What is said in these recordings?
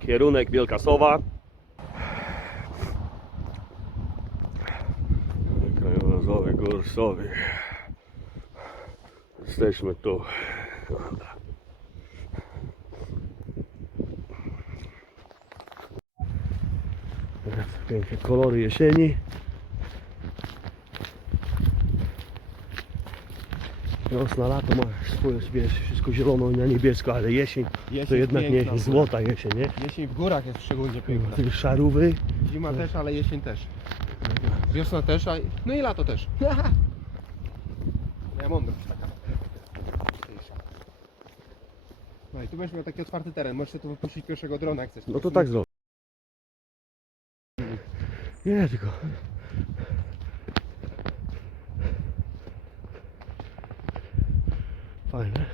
Kierunek Wielka Sowa. Krajobrazowy Gór Sowy. Jesteśmy tu. Piękne kolory jesieni. Wiosna, lato masz swoje, wiesz, wszystko zielono i na niebiesko, ale jesień, to Jesień jednak piękna. nie złota jesień, nie? Jesień w górach jest szczególnie piękna. Te szarówy. Zima też, ale jesień też. Wiosna też, a... no i lato też. Ja mądrość taka. No i tu będziesz miał taki otwarty teren, możesz sobie tu wypuścić pierwszego drona jak chcesz. No to tak zrobię. Nie, tylko. Fajne.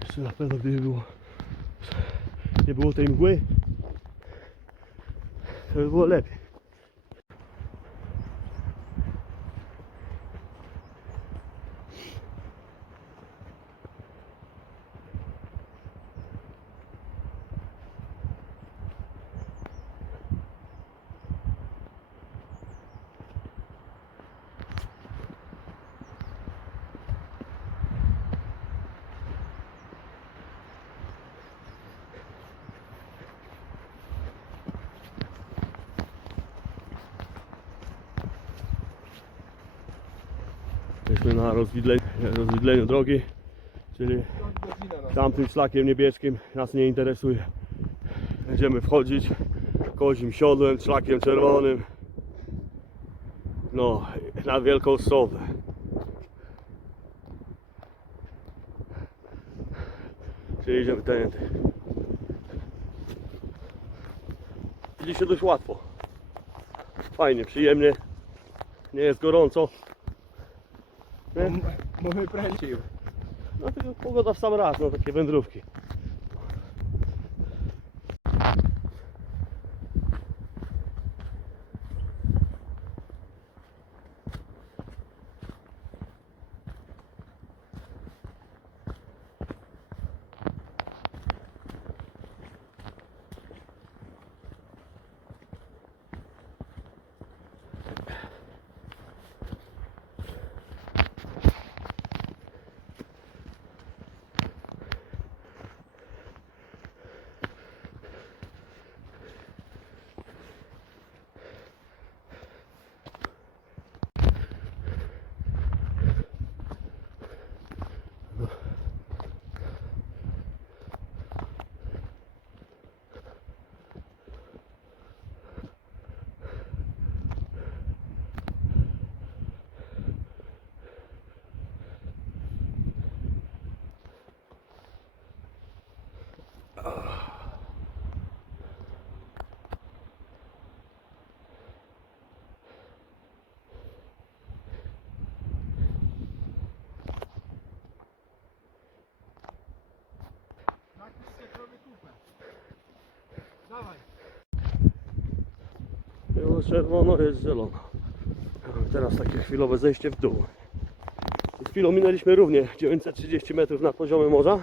Jeszcze na pewno gdyby było. Nie było tej mgły. To by było lepiej. Jesteśmy na rozwidleniu, rozwidleniu drogi, czyli tamtym szlakiem niebieskim nas nie interesuje. Będziemy wchodzić kozim siodłem, szlakiem czerwonym. No, na wielką sowę. Czyli idziemy tędy. Idzie się dość łatwo. Fajnie, przyjemnie. Nie jest gorąco. Mamy pręcił. No tylko pogoda w sam raz, no takie wędrówki. Dawaj. Było czerwono, jest zielono. Teraz takie chwilowe zejście w dół. Przed chwilą minęliśmy równie 930 metrów nad poziomem morza.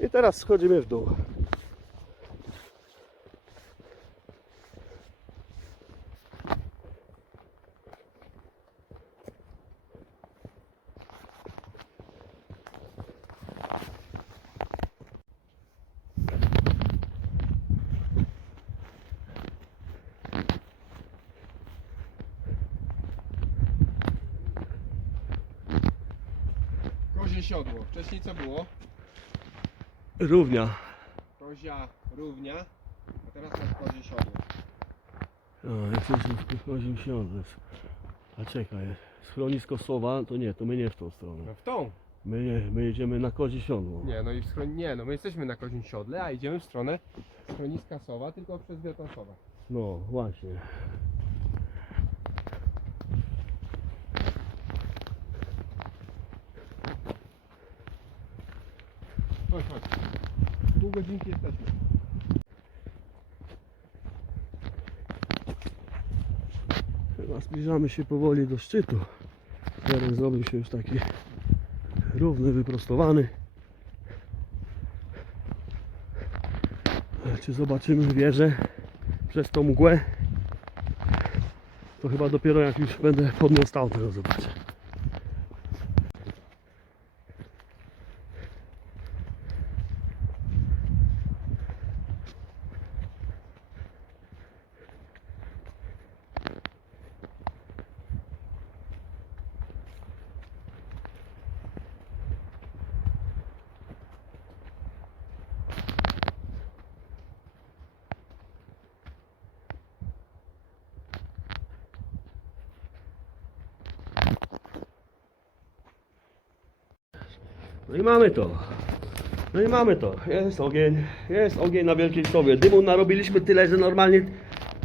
I teraz schodzimy w dół. Kozie siodło. Wcześniej co było? Równia. Kozia równia, a teraz masz kozie siodło. O, jak coś wchodzimy się A czekaj, schronisko Sowa, to nie, to my nie w tą stronę. No w tą. My, nie, my jedziemy na kozie siodło. Nie, no i w schron... Nie, no my jesteśmy na kozim siodle, a idziemy w stronę schroniska Sowa, tylko przez Wielką Sowę. No, właśnie. Chodź, chodź. Pół godzinki jesteśmy. Chyba zbliżamy się powoli do szczytu. Teren zrobił się już taki Równy, wyprostowany. Czy zobaczymy wieżę przez tą mgłę? To chyba dopiero jak już będę podniósł stał, to zobaczę. Mamy to. No i mamy to. Jest ogień. Jest ogień na Wielkiej Sowie. Dymu narobiliśmy tyle, że normalnie,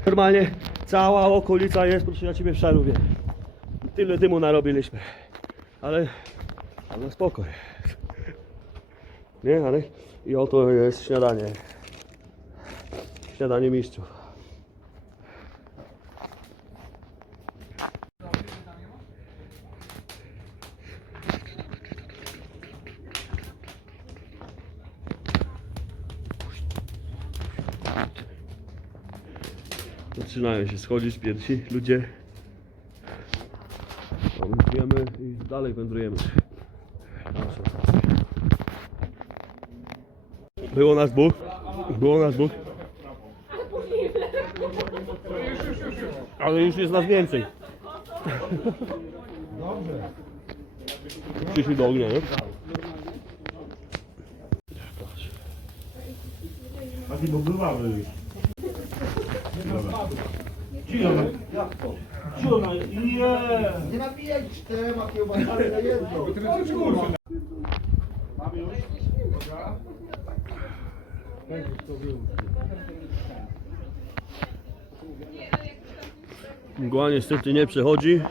normalnie cała okolica jest, proszę ja Ciebie w szaruwie. Tyle dymu narobiliśmy. Ale, ale spokoj. Nie, ale i oto jest śniadanie. Śniadanie mistrzów. Zaczynają się schodzić pierwsi ludzie. Wędrujemy i dalej wędrujemy. Było nas dwóch. Było nas dwóch. Ale już jest nas więcej. Dobrze. Przyszli do ognia, nie? A ty bo bywały. To? Cicho, no, nie. Nie nabijaj czterema kiełbasami na jedno. Mgła niestety nie przechodzi.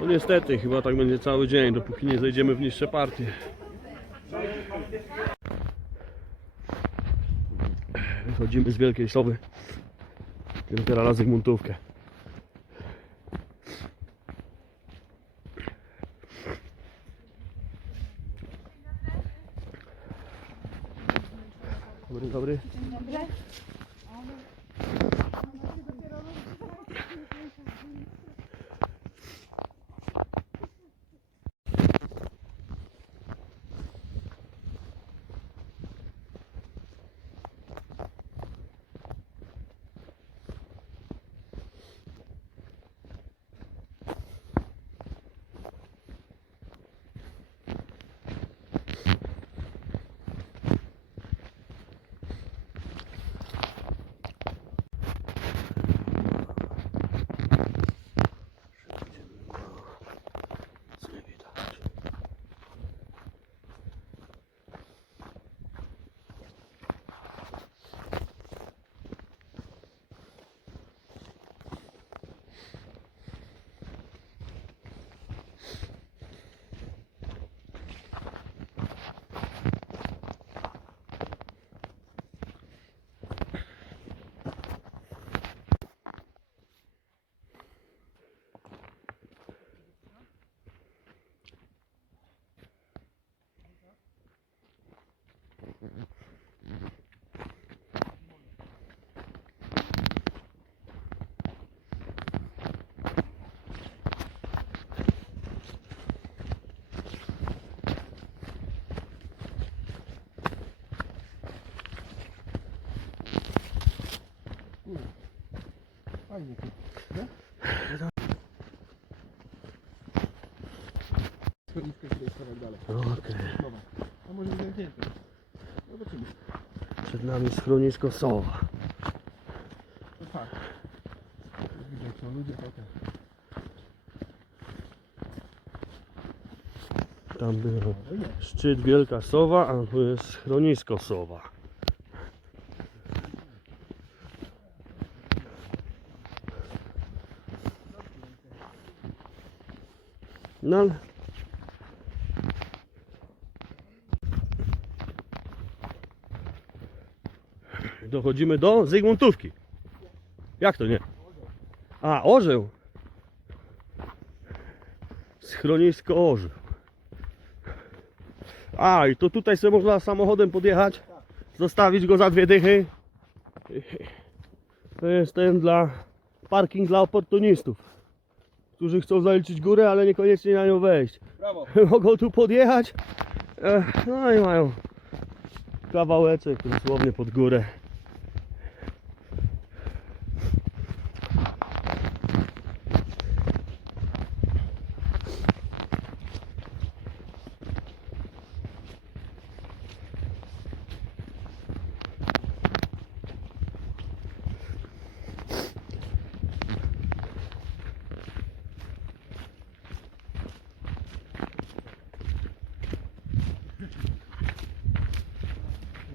No niestety, chyba tak będzie cały dzień, dopóki nie zejdziemy w niższe partie. Wychodzimy z Wielkiej Sowy. I dopiero na Zygmuntówkę. Dobry, dobry. Fajnie tu. Schodisko się jest kawałek dalej. Okej. Dobra. A może być zamknięte. Zobaczymy. Przed nami schronisko Sowa. To fakt. Widać są ludzie potem. Tam był szczyt Wielka Sowa, a tu jest schronisko Sowa. No. ale- Dochodzimy do Zygmuntówki. Jak to nie? A, orzeł. Schronisko orzeł. A, i to tutaj sobie można samochodem podjechać, zostawić go za dwie dychy. To jest ten dla parking dla oportunistów, którzy chcą zaliczyć górę, ale niekoniecznie na nią wejść. Brawo. Mogą tu podjechać, no i mają kawałeczek dosłownie pod górę.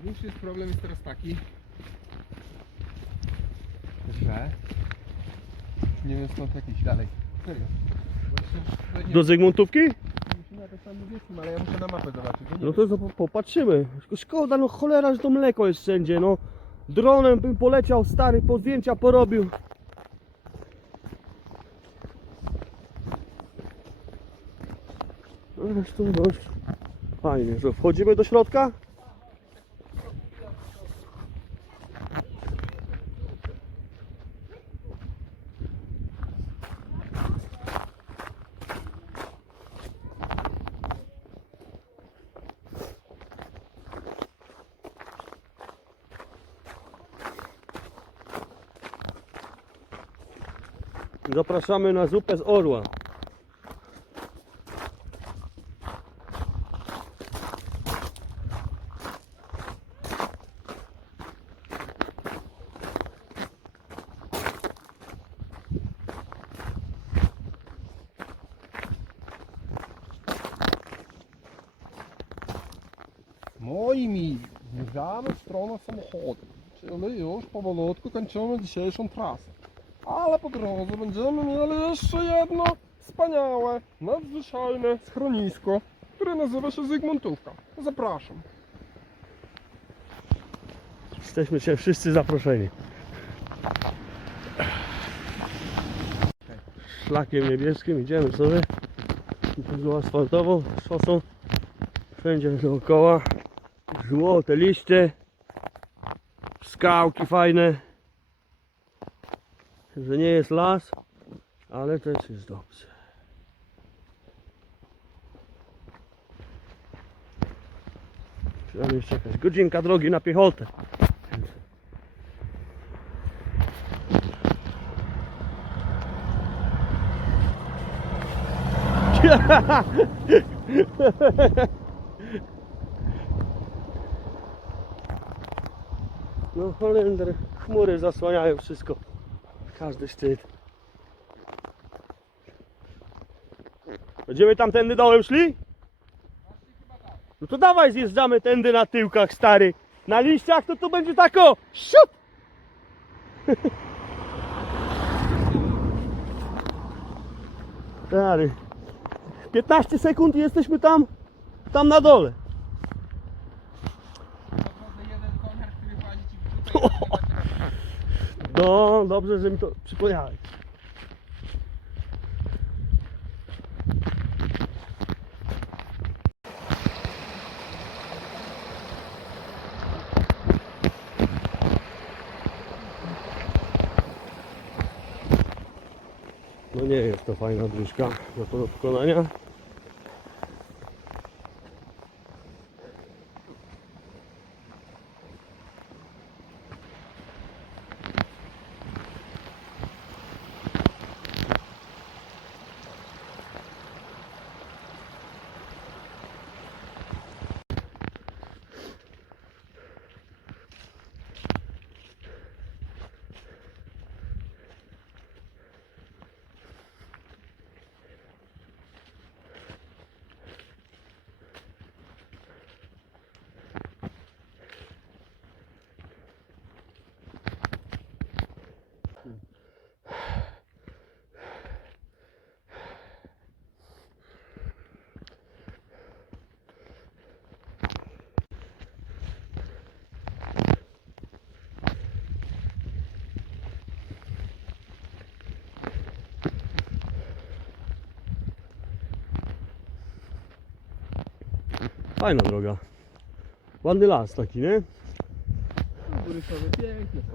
Większy jest problem jest teraz taki, że nie wiem stąd jakiś dalej. Serio. Do Zygmuntówki? Musimy ale ja muszę na mapę zobaczyć. nie No to, po- popatrzymy. Szkoda, no cholera, że to mleko jest wszędzie, no. Dronem bym poleciał, stary, po zdjęcia porobił. No fajnie. Co, wchodzimy do środka? Zapraszamy na zupę z orła. Moi mili, zmierzamy w stronę samochodu, czyli już powolutku kończymy dzisiejszą trasę. Ale po drodze będziemy mieli jeszcze jedno wspaniałe, nadzwyczajne schronisko, które nazywa się Zygmuntówka. Zapraszam. Jesteśmy się wszyscy zaproszeni. Szlakiem niebieskim idziemy sobie. Drogą asfaltową, szosą. Wszędzie dookoła. Złote liście. Skałki fajne. Że nie jest las, ale też jest dobrze. Przynajmniej jeszcze jakaś godzinka drogi na piechotę. No Holender, chmury zasłaniają wszystko. Każdy szczyt. Będziemy tamtędy dołem szli? No to dawaj zjeżdżamy tędy na tyłkach stary. Na liściach to tu będzie tako. Siup! Stary. 15 sekund i jesteśmy tam, tam na dole. No, dobrze, że mi to przypomniałeś. No nie jest to fajna dróżka do pokonania. Fajna droga. Ładny las taki, nie?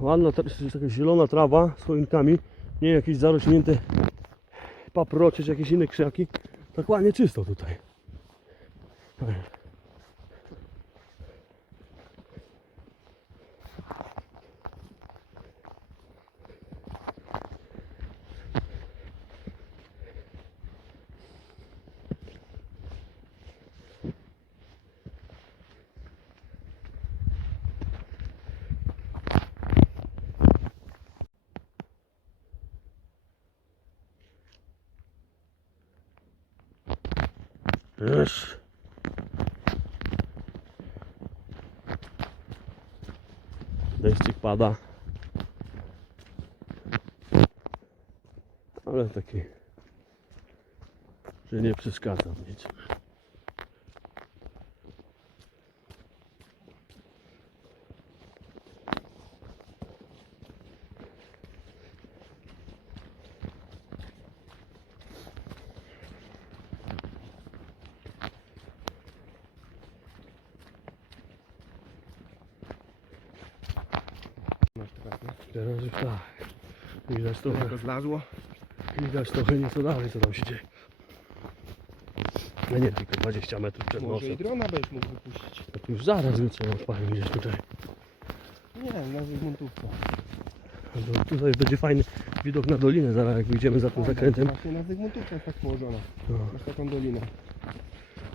Ładna, taka zielona trawa z choinkami. Nie jakieś zarośnięte paprocie czy jakieś inne krzaki. Tak ładnie czysto tutaj. Fajnie. Już. Deszczyk pada. Ale taki, że nie przeszkadza w niczym. Masz teraz, już tak. Widać trochę, zlazło. widać trochę nieco dalej co tam się dzieje. No nie, tylko 20 metrów przed Może nosem. i drona będziesz mógł wypuścić. No to już zaraz go trzeba odpalić gdzieś tutaj. Nie, na Zygmuntówce. No, tutaj będzie fajny widok na dolinę zaraz jak wyjdziemy za tym zakrętem. Właśnie na Zygmuntówce jest tak położona. No. Masz taką dolinę.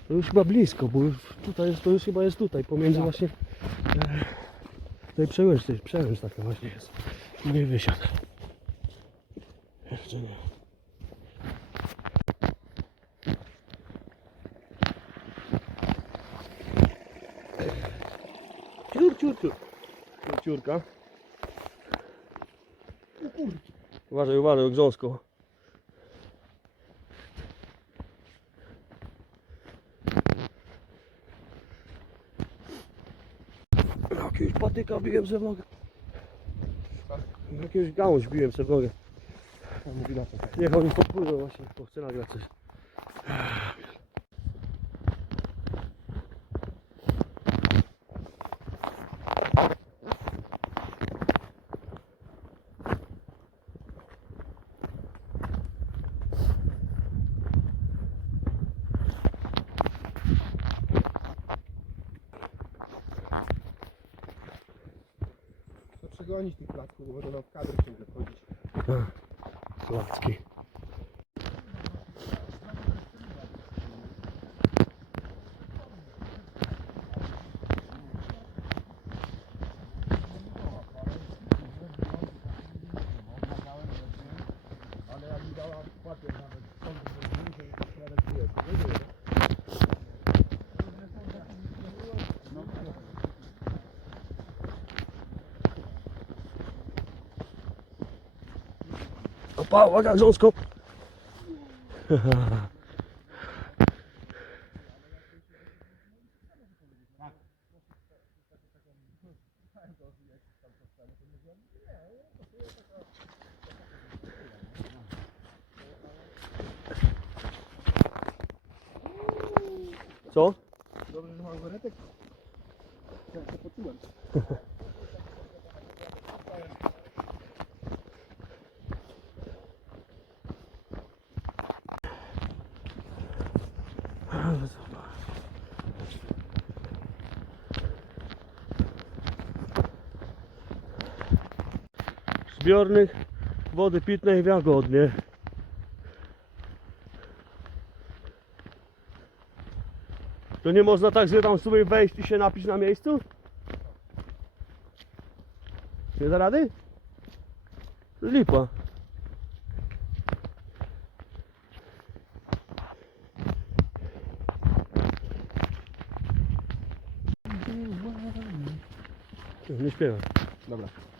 To już chyba blisko, bo już tutaj jest, to już chyba jest tutaj, pomiędzy Tak. właśnie e, tutaj przełęcz, przełęcz taka właśnie jest. Nie wysiadł. Jeszcze nie. Ciur, ciur, ciur. Ciurka. Uważaj, uważaj, grząsko. Jakiegoś patyka biłem w nogę. Jakiegoś gałąź biłem sobie w nogę. To. Niech on mi podpływa właśnie, bo chcę nagrać coś. To przegonić tych placków, bo będą w kadr ciągle wchodzić. Słodki. Ale jak mi dała papier nawet, stąd że to śmiarek wiesz, nie wiem. Opa, uwaga, grząsko. Co? Dobrze, że mam goretek. Ja się poczułem. Zbiornik wody pitnej w Jagodnie. To nie można tak, że tam sobie wejść i się napić na miejscu? Nie da rady? Lipa. Nie śpiewam. Dobra.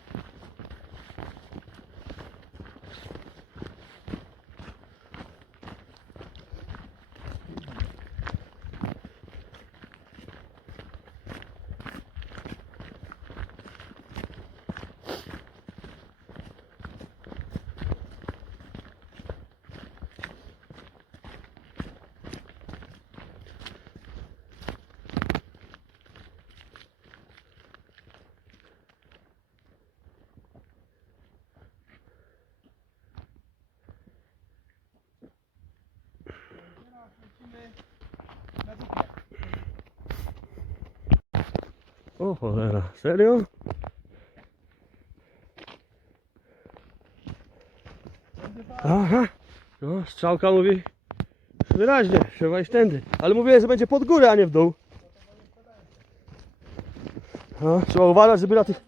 O cholera, serio? Aha, no strzałka mówi wyraźnie, trzeba iść tędy. Ale mówiłem, że będzie pod górę, a nie w dół. No, trzeba uważać, żeby na tych...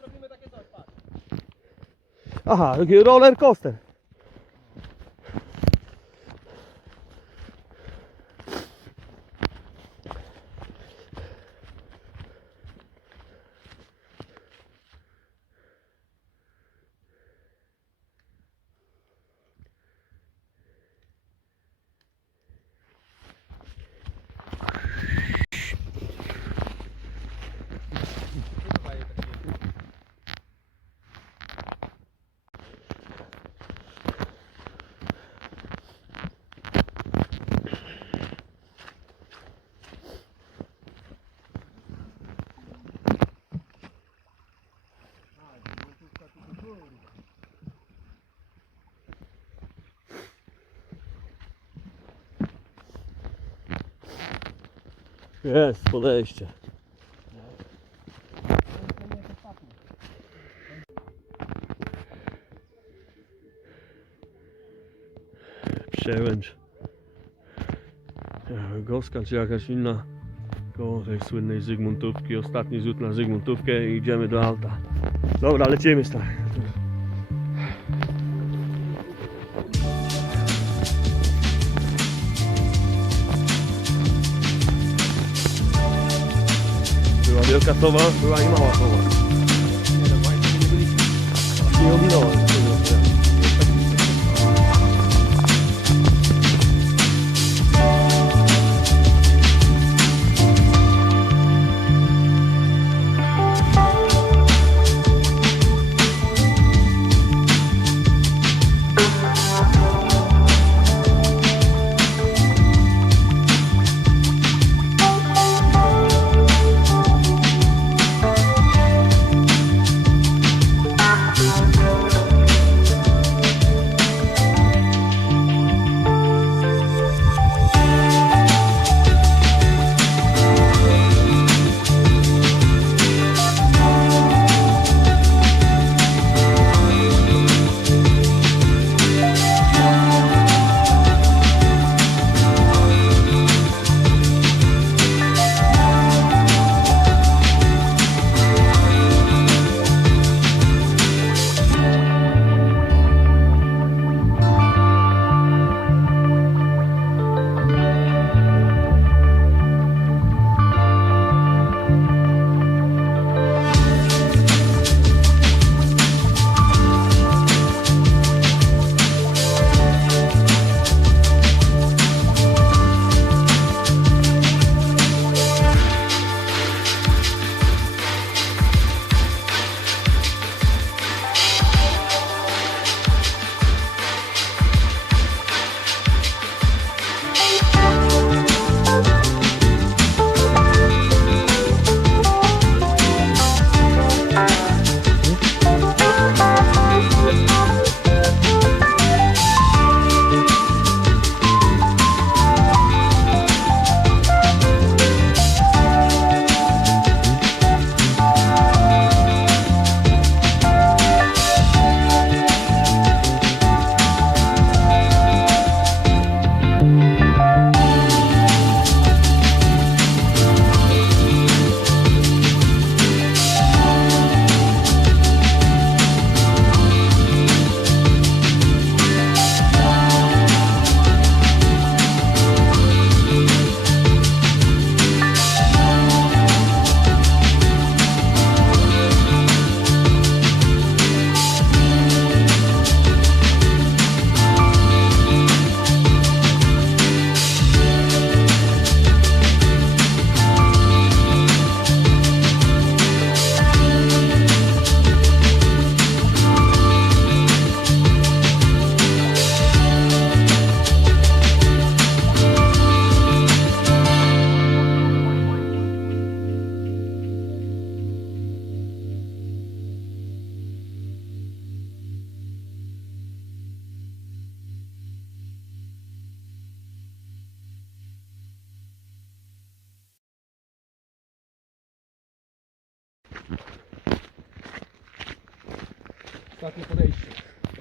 Aha, roller coaster. Jest podejście. Przełęcz. Goska czy jakaś inna koło tej słynnej Zygmuntówki. Ostatni rzut na Zygmuntówkę i idziemy do auta. Dobra, lecimy stary. Była wielka sowa, była i mała sowa. Nie ominąłem.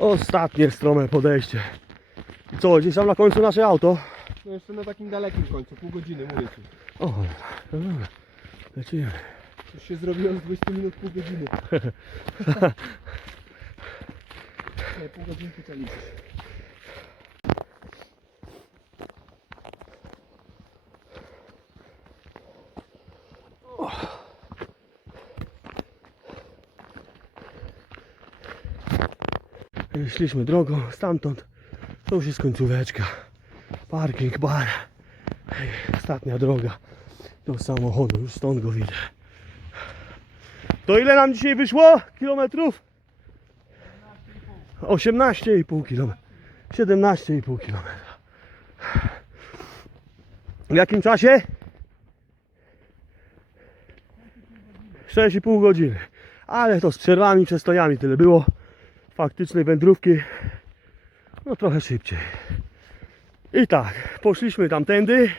Ostatnie strome podejście. I co, gdzieś tam na końcu nasze auto? No jeszcze na takim dalekim końcu, pół godziny mówię ci. O, dobra, dobra. Lecimy. Już się zrobiło z 20 minut, pół godziny. Nie, pół godzinki to liczysz. Szliśmy drogą stamtąd. To już jest końcóweczka. Parking, bar. Ostatnia droga do samochodu. Już stąd go widzę. To ile nam dzisiaj wyszło kilometrów? 18,5 km. 17,5 km. W jakim czasie? 6,5 godziny. Ale to z przerwami, przestojami tyle było faktycznej wędrówki no trochę szybciej. I tak, poszliśmy tamtędy.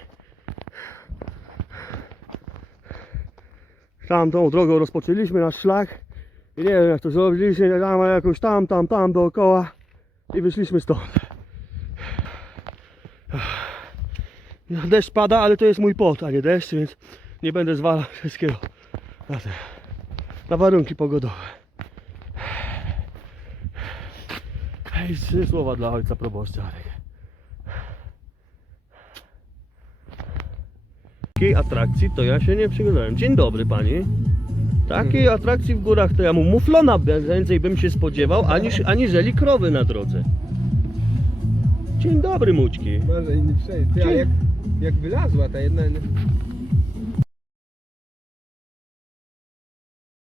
Tamtą drogą rozpoczęliśmy nasz szlak. I nie wiem jak to zrobiliśmy, tam jakoś tam, tam, tam dookoła. I wyszliśmy stąd. Deszcz pada, ale to jest mój pot, a nie deszcz, więc nie będę zwalał wszystkiego na, te, na warunki pogodowe. Hej, trzy słowa dla ojca proboszcza. Takiej atrakcji to ja się nie przyglądałem. Dzień dobry pani. Takiej atrakcji w górach to ja mu muflona więcej bym się spodziewał, aniż, aniżeli krowy na drodze. Dzień dobry, mućki. Może inny przejść. Ty, a Dzień. jak, jak wylazła ta jedna...